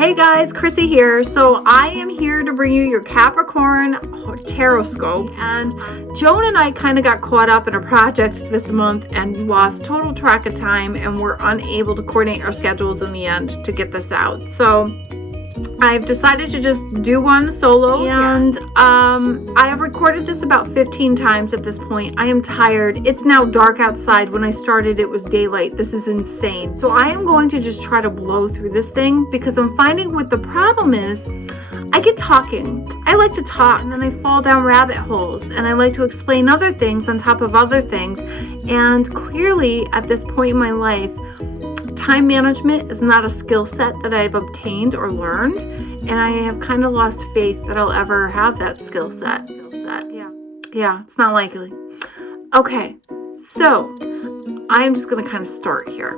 Hey guys, Chrissy here. So I am here to bring you your Capricorn tarot scope, and Joan and I kind of got caught up in a project this month and lost total track of time, and we're unable to coordinate our schedules in the end to get this out. So I've decided to just do one solo, and I have recorded this about 15 times at this point. I am tired. It's now dark outside. When I started, it was daylight. This is insane. So I am going to just try to blow through this thing because I'm finding what the problem is. I get talking. I like to talk, and then I fall down rabbit holes, and I like to explain other things on top of other things. And clearly, at this point in my life, time management is not a skill set that I've obtained or learned, and I have kind of lost faith that I'll ever have that skill set. Yeah, it's not likely. Okay, so I'm just going to kind of start here.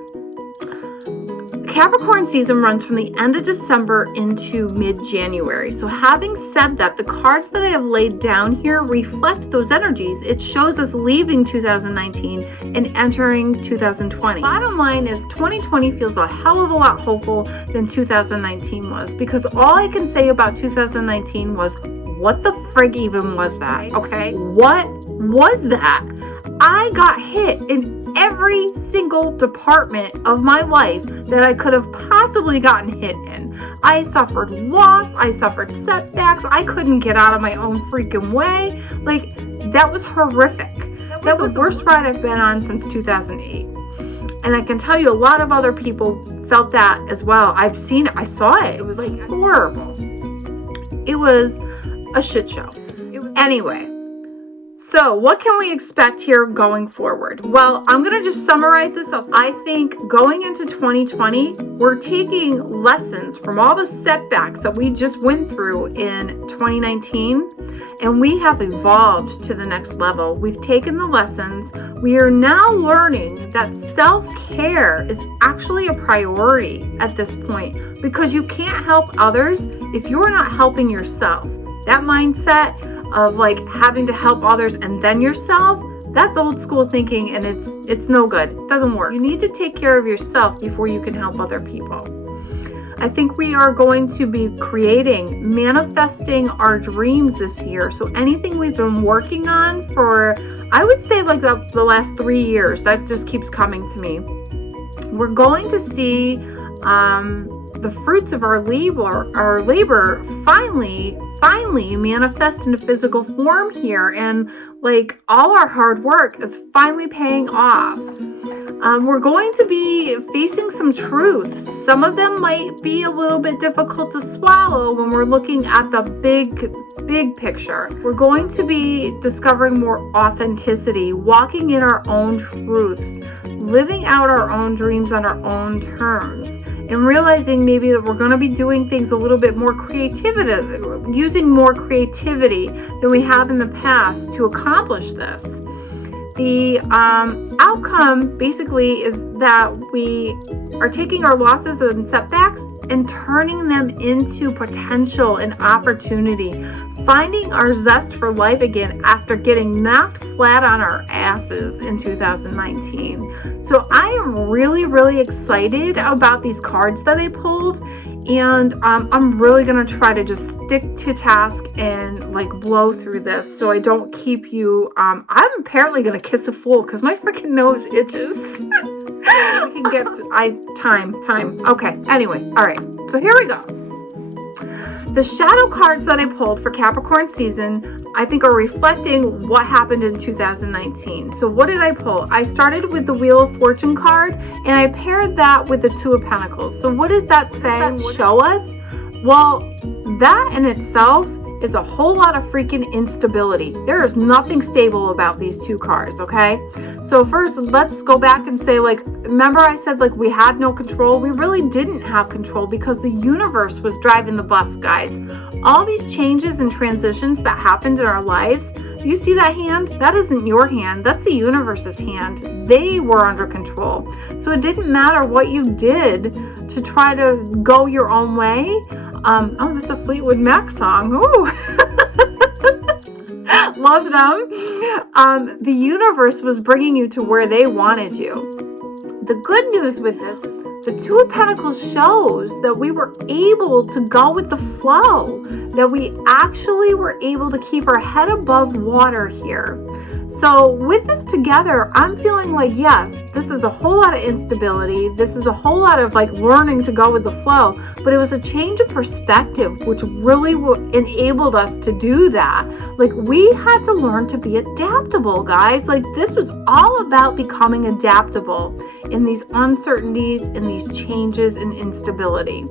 Capricorn season runs from the end of December into mid-January. So having said that, the cards that I have laid down here reflect those energies. It shows us leaving 2019 and entering 2020. Bottom line is 2020 feels a hell of a lot hopeful than 2019 was, because all I can say about 2019 was, what the frig even was that? Okay, what was that? I got hit in every single department of my life that I could have possibly gotten hit in. I suffered loss, I suffered setbacks, I couldn't get out of my own freaking way. Like, that was horrific. That was the worst ride I've been on since 2008. And I can tell you a lot of other people felt that as well. I've seen it, I saw it. It was like horrible. It was a shit show. Anyway. So what can we expect here going forward? Well, I'm going to just summarize this. I think going into 2020, we're taking lessons from all the setbacks that we just went through in 2019, and we have evolved to the next level. We've taken the lessons. We are now learning that self-care is actually a priority at this point, because you can't help others if you're not helping yourself. That mindset of like having to help others and then yourself, that's old school thinking, and it's no good. It doesn't work. You need to take care of yourself before you can help other people. I think we are going to be manifesting our dreams this year. So anything we've been working on for, I would say like the last 3 years, that just keeps coming to me. We're going to see the fruits of our labor finally manifest into physical form here, and like all our hard work is finally paying off. We're going to be facing some truths. Some of them might be a little bit difficult to swallow when we're looking at the big picture. We're going to be discovering more authenticity, walking in our own truths, living out our own dreams on our own terms, and realizing maybe that we're going to be doing things a little bit more using more creativity than we have in the past to accomplish this. The outcome basically is that we are taking our losses and setbacks and turning them into potential and opportunity, finding our zest for life again after getting knocked flat on our asses in 2019. So I am really, really excited about these cards that I pulled, and I'm really going to try to just stick to task and like blow through this so I don't keep you, I'm apparently going to kiss a fool because my freaking nose itches. We can get, time. Okay, anyway, all right, so here we go. The shadow cards that I pulled for Capricorn season, I think, are reflecting what happened in 2019. So what did I pull? I started with the Wheel of Fortune card, and I paired that with the Two of Pentacles. So what does that say? Show us? Well, that in itself is a whole lot of freaking instability. There is nothing stable about these two cards, okay? So first, let's go back and say, like, remember I said, like, we had no control? We really didn't have control because the universe was driving the bus, guys. All these changes and transitions that happened in our lives, you see that hand? That isn't your hand. That's the universe's hand. They were under control. So it didn't matter what you did to try to go your own way. Oh, that's a Fleetwood Mac song. Ooh. Love them. The universe was bringing you to where they wanted you. The good news with this, The Two of Pentacles shows that we were able to go with the flow, that we actually were able to keep our head above water here. So with this together, I'm feeling like, yes, this is a whole lot of instability. This is a whole lot of like learning to go with the flow, but it was a change of perspective, which really enabled us to do that. Like we had to learn to be adaptable, guys. Like this was all about becoming adaptable in these uncertainties, in these changes and instability.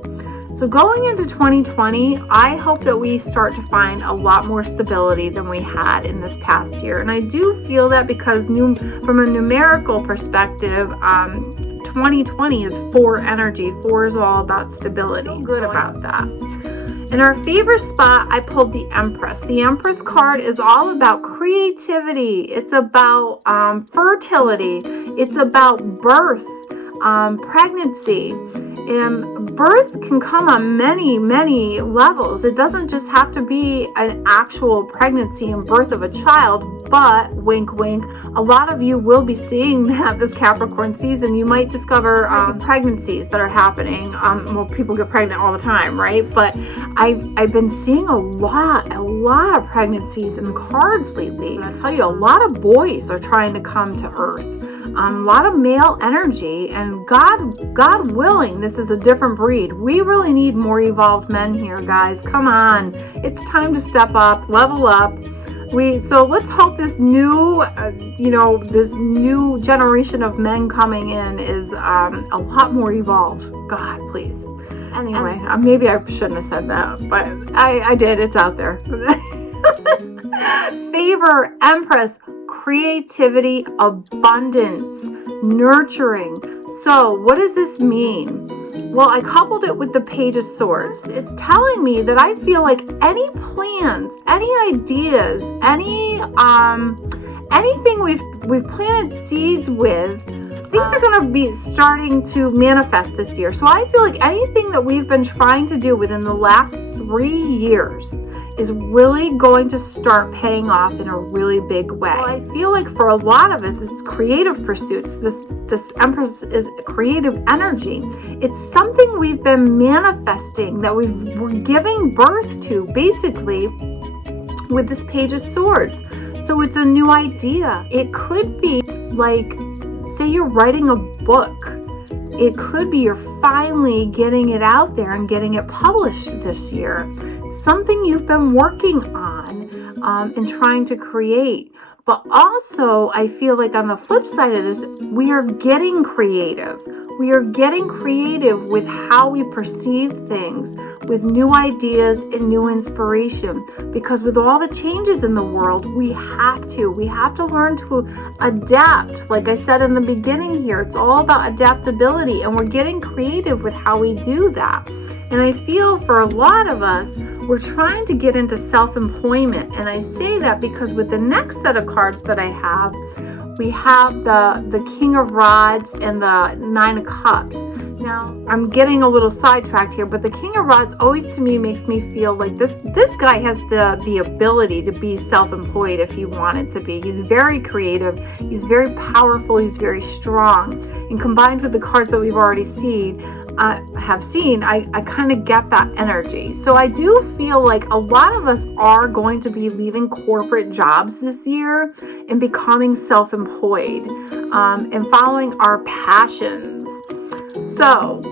So going into 2020, I hope that we start to find a lot more stability than we had in this past year. And I do feel that because from a numerical perspective, 2020 is 4 energy. 4 is all about stability. Feel good about that. In our favor spot, I pulled the Empress. The Empress card is all about creativity. It's about fertility. It's about birth, pregnancy. And birth can come on many, many levels. It doesn't just have to be an actual pregnancy and birth of a child, but wink, wink, a lot of you will be seeing that this Capricorn season. You might discover pregnancies that are happening. Well, people get pregnant all the time, right? But I've been seeing a lot of pregnancies in cards lately. And I tell you, a lot of boys are trying to come to Earth. A lot of male energy, and God willing, this is a different breed. We really need more evolved men here, guys. Come on. It's time to step up, level up. So let's hope this new, this new generation of men coming in is a lot more evolved. God, please. Anyway, maybe I shouldn't have said that, but I did. It's out there. Favor, Empress, creativity, abundance, nurturing. So what does this mean? Well, I coupled it with the Page of Swords. It's telling me that I feel like any plans, any ideas, anything we've planted seeds with, things are going to be starting to manifest this year. So I feel like anything that we've been trying to do within the last 3 years is really going to start paying off in a really big way. Well, I feel like for a lot of us, it's creative pursuits. This Empress is creative energy. It's something we've been manifesting that we're giving birth to, basically, with this Page of Swords. So it's a new idea. It could be like, say you're writing a book. It could be you're finally getting it out there and getting it published this year. Something you've been working on and trying to create. But also, I feel like on the flip side of this, we are getting creative. We are getting creative with how we perceive things, with new ideas and new inspiration. Because with all the changes in the world, we have to learn to adapt. Like I said in the beginning here, it's all about adaptability, and we're getting creative with how we do that. And I feel for a lot of us, we're trying to get into self-employment. And I say that because with the next set of cards that I have, we have the King of Rods and the Nine of Cups. Now, I'm getting a little sidetracked here, but the King of Rods always to me makes me feel like this guy has the ability to be self-employed if he wanted to be. He's very creative, he's very powerful, he's very strong. And combined with the cards that we've already seen, I kind of get that energy. So I do feel like a lot of us are going to be leaving corporate jobs this year and becoming self-employed and following our passions. So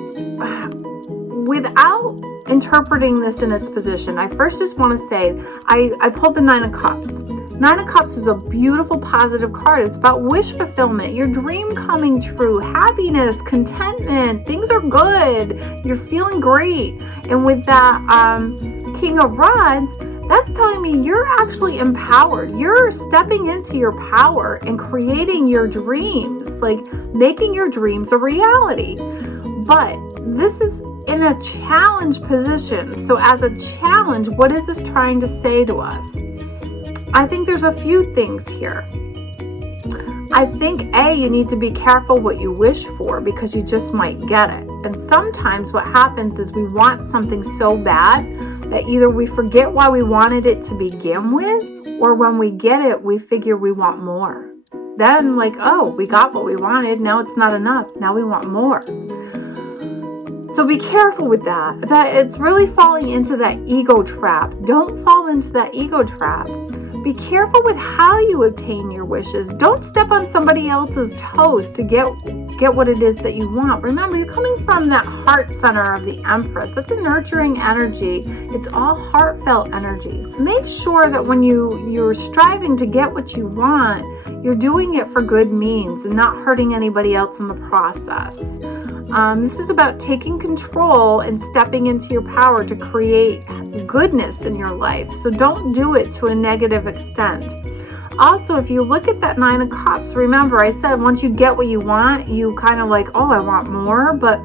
without interpreting this in its position, I first just want to say I pulled the Nine of Cups. Nine of Cups is a beautiful, positive card. It's about wish fulfillment, your dream coming true, happiness, contentment. Things are good. You're feeling great. And with that King of Rods, that's telling me you're actually empowered. You're stepping into your power and creating your dreams, like making your dreams a reality. But this is in a challenge position. So as a challenge, what is this trying to say to us? I think there's a few things here. I think, you need to be careful what you wish for because you just might get it. And sometimes what happens is we want something so bad that either we forget why we wanted it to begin with, or when we get it, we figure we want more. Then we got what we wanted. Now it's not enough. Now we want more. So be careful with that. That it's really falling into that ego trap. Don't fall into that ego trap. Be careful with how you obtain your wishes. Don't step on somebody else's toes to get what it is that you want. Remember, you're coming from that heart center of the Empress. That's a nurturing energy. It's all heartfelt energy. Make sure that when you're striving to get what you want, you're doing it for good means and not hurting anybody else in the process. This is about taking control and stepping into your power to create goodness in your life. So don't do it to a negative extent. Also, if you look at that Nine of Cups, remember I said once you get what you want, you kind of like, oh, I want more. But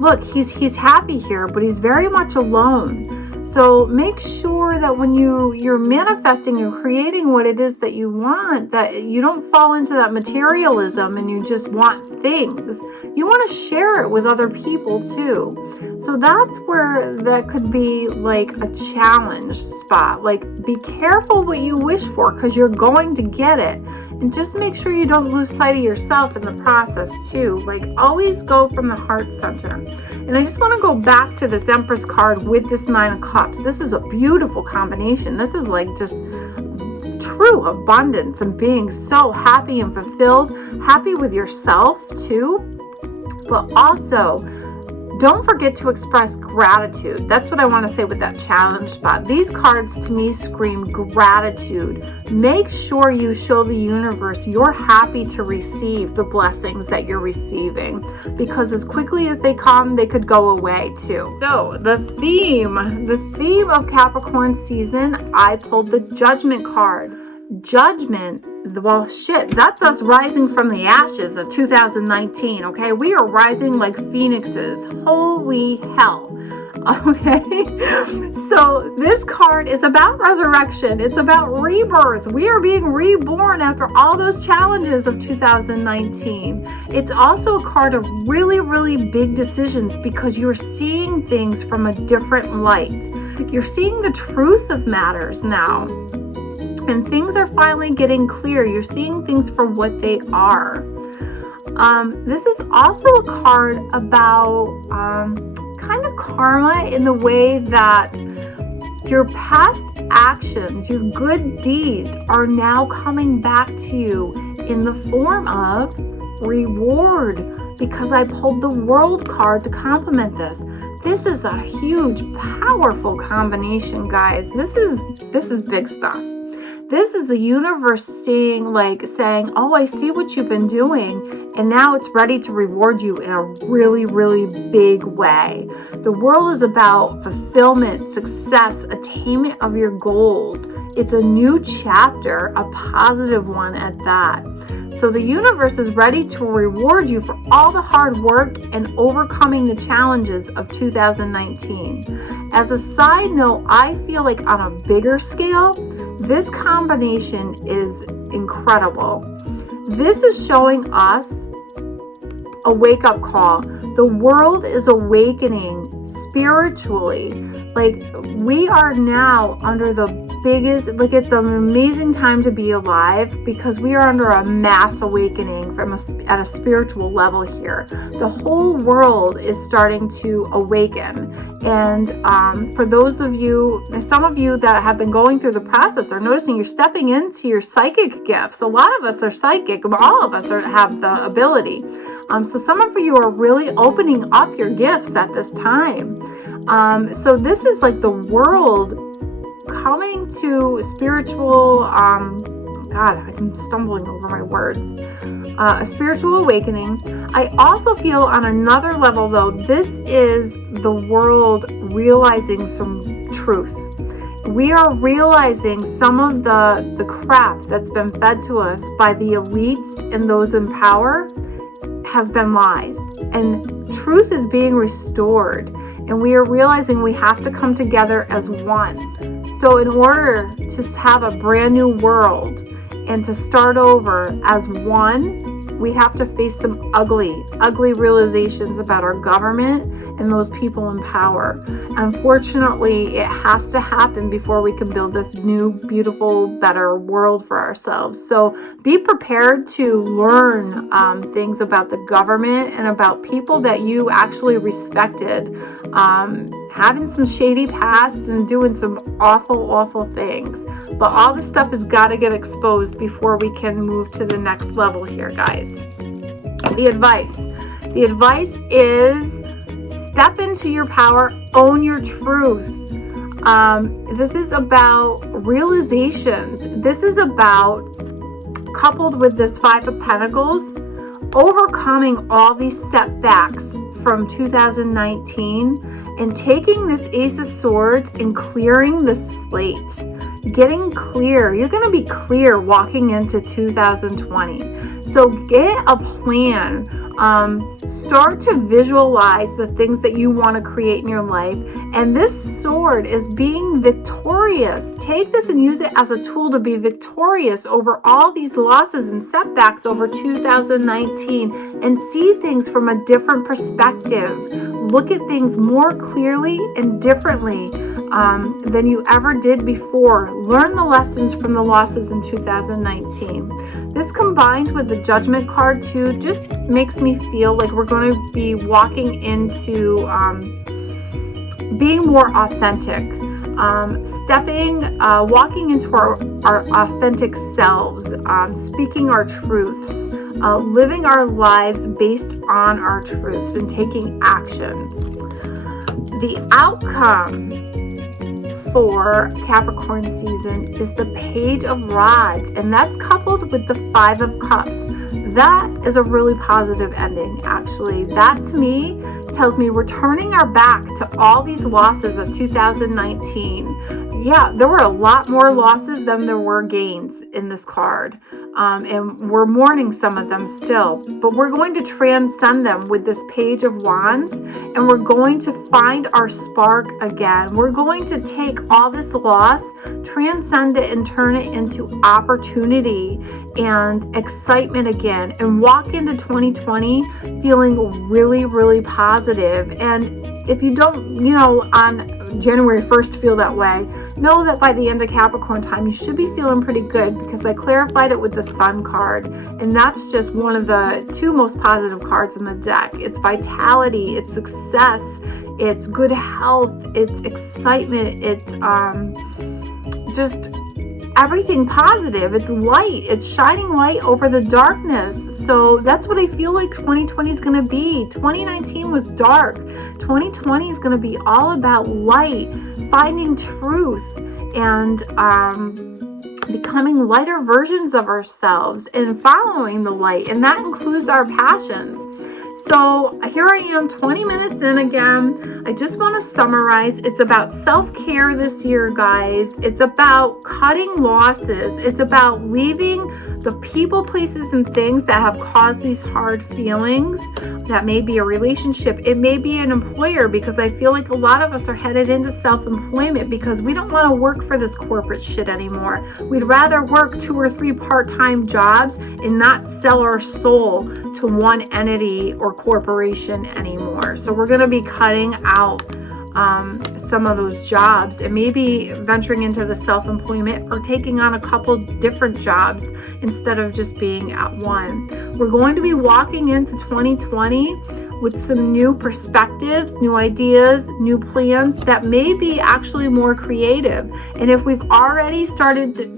look, he's happy here, but he's very much alone. So make sure that when you're manifesting, you're creating what it is that you want, that you don't fall into that materialism and you just want things. You want to share it with other people too. So that's where that could be like a challenge spot. Like, be careful what you wish for because you're going to get it. And just make sure you don't lose sight of yourself in the process too. Like, always go from the heart center. And I just want to go back to this Empress card with this Nine of Cups. This is a beautiful combination. This is like just true abundance and being so happy and fulfilled, happy with yourself too. But also, don't forget to express gratitude. That's what I want to say with that challenge spot. These cards to me scream gratitude. Make sure you show the universe you're happy to receive the blessings that you're receiving, because as quickly as they come, they could go away too. So the theme of Capricorn season, I pulled the Judgment card. Judgment, well, shit, that's us rising from the ashes of 2019, okay? We are rising like phoenixes. Holy hell. Okay? So this card is about resurrection. It's about rebirth. We are being reborn after all those challenges of 2019. It's also a card of really, really big decisions because you're seeing things from a different light. You're seeing the truth of matters now. And things are finally getting clear. You're seeing things for what they are. This is also a card about kind of karma in the way that your past actions, your good deeds are now coming back to you in the form of reward, because I pulled the World card to complement this. This is a huge, powerful combination, guys. This is big stuff. This is the universe saying, oh, I see what you've been doing, and now it's ready to reward you in a really, really big way. The world is about fulfillment, success, attainment of your goals. It's a new chapter, a positive one at that. So the universe is ready to reward you for all the hard work and overcoming the challenges of 2019. As a side note, I feel like on a bigger scale, this combination is incredible. This is showing us a wake-up call. The world is awakening spiritually. Like, we are now under the biggest, it's an amazing time to be alive because we are under a mass awakening at a spiritual level here. The whole world is starting to awaken. And for those of you, some of you that have been going through the process are noticing you're stepping into your psychic gifts. A lot of us are psychic, but all of us have the ability. So some of you are really opening up your gifts at this time. So this is like the world coming to spiritual, God, I'm stumbling over my words, a spiritual awakening. I also feel on another level, though, this is the world realizing some truth. We are realizing some of the crap that's been fed to us by the elites and those in power has been lies. And truth is being restored. And we are realizing we have to come together as one. So in order to have a brand new world and to start over as one, we have to face some ugly realizations about our government and those people in power. Unfortunately, it has to happen before we can build this new, beautiful, better world for ourselves. So be prepared to learn things about the government and about people that you actually respected, having some shady past and doing some awful, awful things. But all this stuff has got to get exposed before we can move to the next level here, guys. The advice is step into your power, own your truth. This is about realizations. This is about, coupled with this Five of Pentacles, overcoming all these setbacks from 2019 and taking this Ace of Swords and clearing the slate. Getting clear. You're going to be clear walking into 2020. So get a plan. Start to visualize the things that you want to create in your life. And this sword is being victorious. Take this and use it as a tool to be victorious over all these losses and setbacks over 2019 and see things from a different perspective. Look at things more clearly and differently than you ever did before. Learn the lessons from the losses in 2019. This combined with the Judgment card too just makes me feel like we're going to be walking into being more authentic, walking into our authentic selves, speaking our truths, living our lives based on our truths and taking action. The outcome for Capricorn season is the Page of Rods, and that's coupled with the Five of Cups. That is a really positive ending, actually. That to me tells me we're turning our back to all these losses of 2019. Yeah, there were a lot more losses than there were gains in this card. And we're mourning some of them still, but we're going to transcend them with this Page of Wands, and we're going to find our spark again. We're going to take all this loss, transcend it, and turn it into opportunity and excitement again, and walk into 2020 feeling really, really positive. And if you don't, on January 1st feel that way, know that by the end of Capricorn time, you should be feeling pretty good, because I clarified it with the Sun card, and that's just one of the two most positive cards in the deck. It's vitality, it's success, it's good health, it's excitement, it's just everything positive. It's light, it's shining light over the darkness. So that's what I feel like 2020 is going to be. 2019 was dark. 2020 is going to be all about light, finding truth, and becoming lighter versions of ourselves and following the light. And that includes our passions. So here I am 20 minutes in again. I just want to summarize. It's about self-care this year, guys. It's about cutting losses. It's about leaving the people, places, and things that have caused these hard feelings. That may be a relationship. It may be an employer, because I feel like a lot of us are headed into self-employment because we don't want to work for this corporate shit anymore. We'd rather work 2 or 3 part-time jobs and not sell our soul to one entity or corporation anymore. So we're going to be cutting out some of those jobs and maybe venturing into the self-employment or taking on a couple different jobs instead of just being at one. We're going to be walking into 2020 with some new perspectives, new ideas, new plans that may be actually more creative. And if we've already started to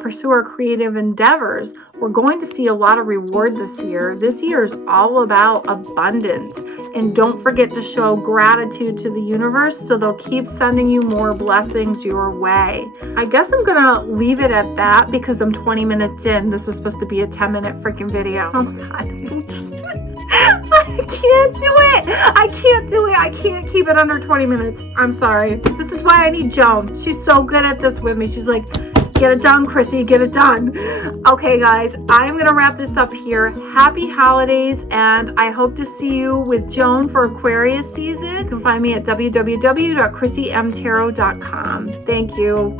pursue our creative endeavors, we're going to see a lot of reward this year. This year is all about abundance. And don't forget to show gratitude to the universe, so they'll keep sending you more blessings your way. I guess I'm going to leave it at that because I'm 20 minutes in. This was supposed to be a 10-minute freaking video. Oh my God. I can't do it. I can't keep it under 20 minutes. I'm sorry. This is why I need Joan. She's so good at this with me. She's like, get it done, Chrissy, get it done. Okay, guys, I'm going to wrap this up here. Happy holidays, and I hope to see you with Joan for Aquarius season. You can find me at www.chrissymtarot.com. Thank you.